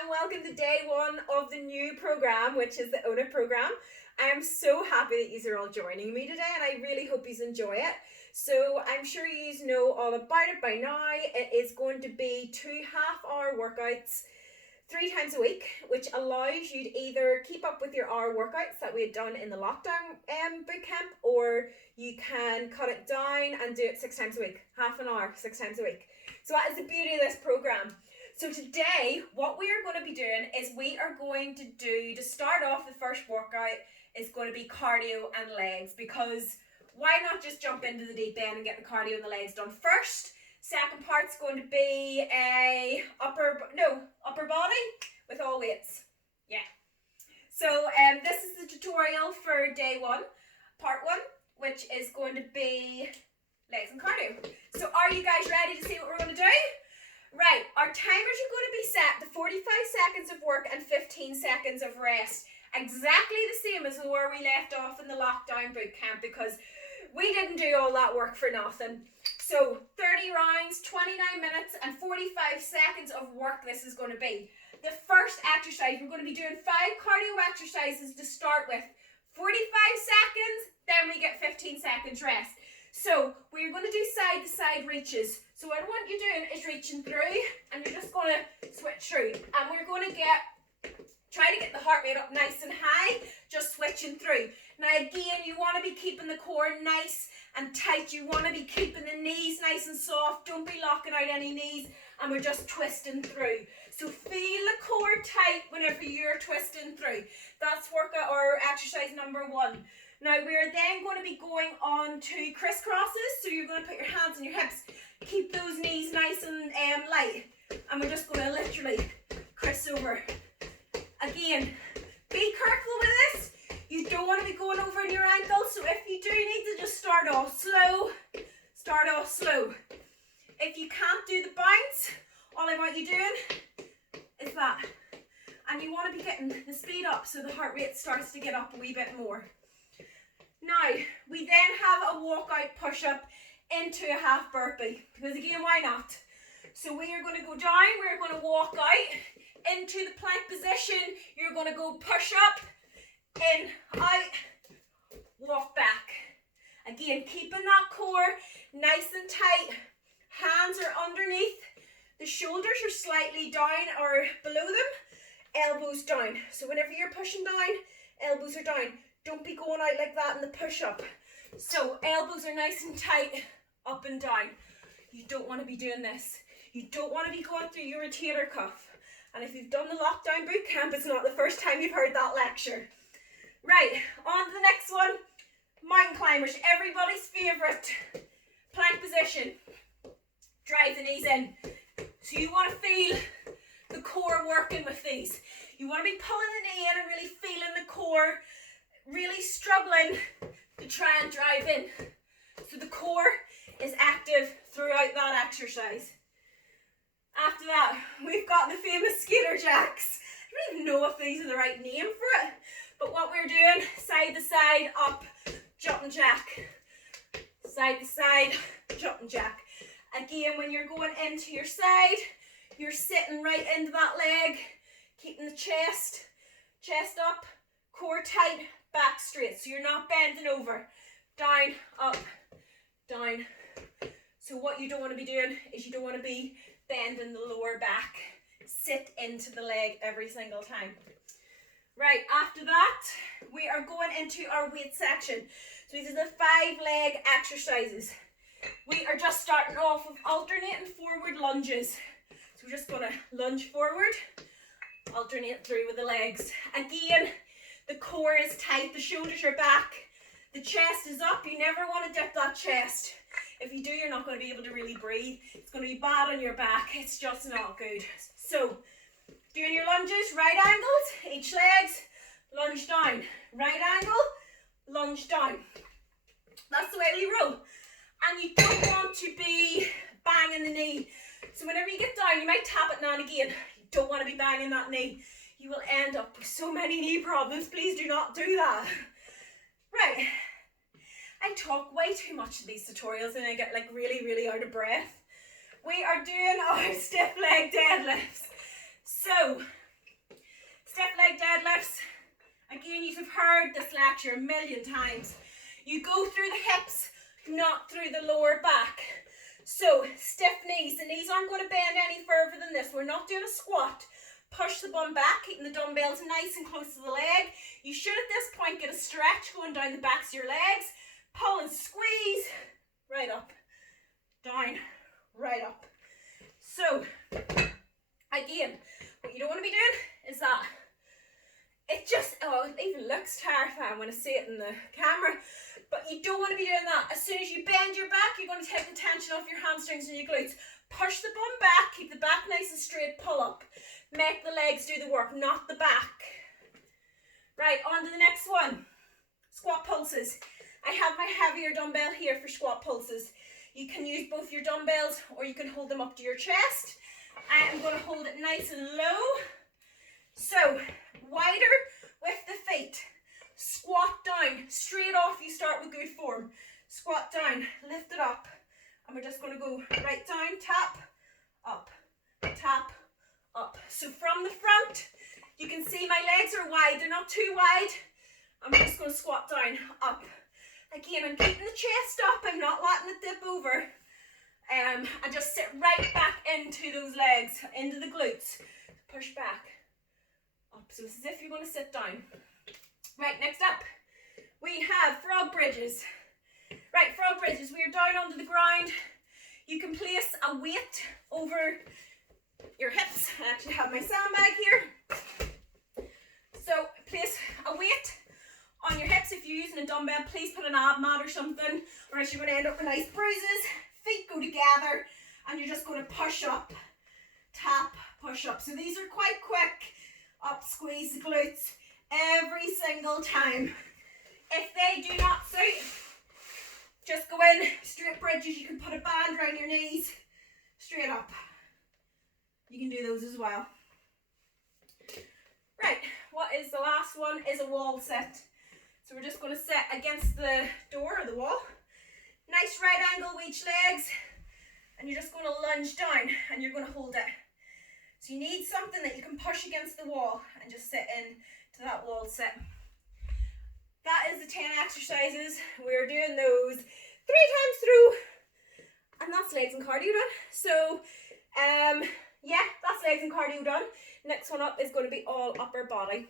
and welcome to day one of the new program, which is the Own It program. I am so happy that you are all joining me today, and I really hope you enjoy it. So I'm sure you know all about it by now. It is going to be 2 half-hour workouts 3 times a week, which allows you to either keep up with your hour workouts that we had done in the lockdown boot camp, or you can cut it down and do it 6 times a week, half an hour, 6 times a week. So that is the beauty of this program. So today, what we are going to be doing is we are going to start off, the first workout is going to be cardio and legs, because why not just jump into the deep end and get the cardio and the legs done first? Second part's going to be a upper body with all weights. Yeah. So this is the tutorial for day one, part one, which is going to be legs and cardio. So are you guys ready to see what we're going to do? Right, our timers are going to be set to 45 seconds of work and 15 seconds of rest. Exactly the same as where we left off in the lockdown boot camp, because we didn't do all that work for nothing. So 30 rounds, 29 minutes and 45 seconds of work this is going to be. The first exercise, we're going to be doing 5 cardio exercises to start with. 45 seconds, then we get 15 seconds rest. So we're going to do side to side reaches. So what you're doing is reaching through, and you're just going to switch through. And we're going to try to get the heart rate up nice and high, just switching through. Now again, you want to be keeping the core nice and tight. You want to be keeping the knees nice and soft. Don't be locking out any knees, and we're just twisting through. So feel the core tight whenever you're twisting through. That's workout or exercise number 1. Now we're then going to be going on to crisscrosses. So you're going to put your hands on your hips, keep those knees nice and light, and we're just going to literally criss over. Again, be careful with this. You don't want to be going over in your ankles, so if you do need to just start off slow. If you can't do the bounce, all I want you doing is that. And you want to be getting the speed up so the heart rate starts to get up a wee bit more. Now, we then have a walkout push-up into a half burpee, because again, why not? So we are going to go down, we're going to walk out into the plank position, you're going to go push up, in, out, walk back. Again, keeping that core nice and tight, hands are underneath, the shoulders are slightly down or below them, elbows down. So whenever you're pushing down, elbows are down. Don't be going out like that in the push-up. So elbows are nice and tight, up and down. You don't want to be doing this. You don't want to be going through your rotator cuff. And if you've done the lockdown boot camp, it's not the first time you've heard that lecture. Right, on to the next one. Mountain climbers, everybody's favourite. Plank position. Drive the knees in. So you want to feel the core working with these. You want to be pulling the knee in and really feeling the core, really struggling to try and drive in. So the core is active throughout that exercise. After that, we've got the famous skater jacks. I don't even know if these are the right name for it, but what we're doing, side to side, up, jumping jack. Side to side, jumping jack. Again, when you're going into your side, you're sitting right into that leg, keeping the chest up, core tight, back straight. So you're not bending over. Down, up, down. So what you don't want to be doing is you don't want to be bending the lower back. Sit into the leg every single time. Right, after that, we are going into our weight section. So these are the 5 leg exercises. We are just starting off with alternating forward lunges. So we're just going to lunge forward, alternate through with the legs. Again, the core is tight, the shoulders are back, the chest is up. You never want to dip that chest. If you do, you're not going to be able to really breathe. It's going to be bad on your back. It's just not good. So, doing your lunges, right angles, each legs, lunge down. Right angle, lunge down. That's the way we roll. And you don't want to be banging the knee. So whenever you get down, you might tap it now and again. You don't want to be banging that knee. You will end up with so many knee problems. Please do not do that. Right. I talk way too much in these tutorials and I get like really out of breath. We are doing our stiff leg deadlifts. So Stiff leg deadlifts. Again, you've heard this lecture a million times. You go through the hips, not through the lower back. So stiff knees. The knees aren't going to bend any further than this. We're not doing a squat. Push the bum back, keeping the dumbbells nice and close to the leg. You should at this point get a stretch going down the backs of your legs. Pull and squeeze. Right up. Down. Right up. So, again, what you don't want to be doing is that. It just, oh, it even looks terrifying when I see it in the camera. But you don't want to be doing that. As soon as you bend your back, you're going to take the tension off your hamstrings and your glutes. Push the bum back, keep the back nice and straight, pull up. Make the legs do the work, not the back. Right, on to the next one. Squat pulses. I have my heavier dumbbell here for squat pulses. You can use both your dumbbells or you can hold them up to your chest. I am going to hold it nice and low. So, wider with the feet. Squat down. Straight off you start with good form. Squat down, lift it up. And we're just going to go right down, tap, up, tap, up. So from the front, you can see my legs are wide. They're not too wide. I'm just going to squat down, up. Again, I'm keeping the chest up. I'm not letting it dip over. And just sit right back into those legs, into the glutes. Push back, up. So it's as if you're going to sit down. Right, next up, we have frog bridges. Right, frog bridges. We are down onto the ground. You can place a weight over your hips. I actually have my sandbag here. So place a weight on your hips. If you're using a dumbbell, please put an ab mat or something, or else you're going to end up with nice bruises. Feet go together and you're just going to push up, tap, push up. So these are quite quick. Up, squeeze the glutes every single time. If they do not suit, just go in, straight bridges. You can put a band around your knees, straight up. You can do those as well. Right, what is the last one is a wall sit. So we're just going to sit against the door or the wall. Nice right angle with each legs. And you're just going to lunge down and you're going to hold it. So you need something that you can push against the wall and just sit in to that wall sit. That is the 10 exercises. We're doing those 3 times through. And that's legs and cardio done. So, yeah, that's legs and cardio done. Next one up is going to be all upper body.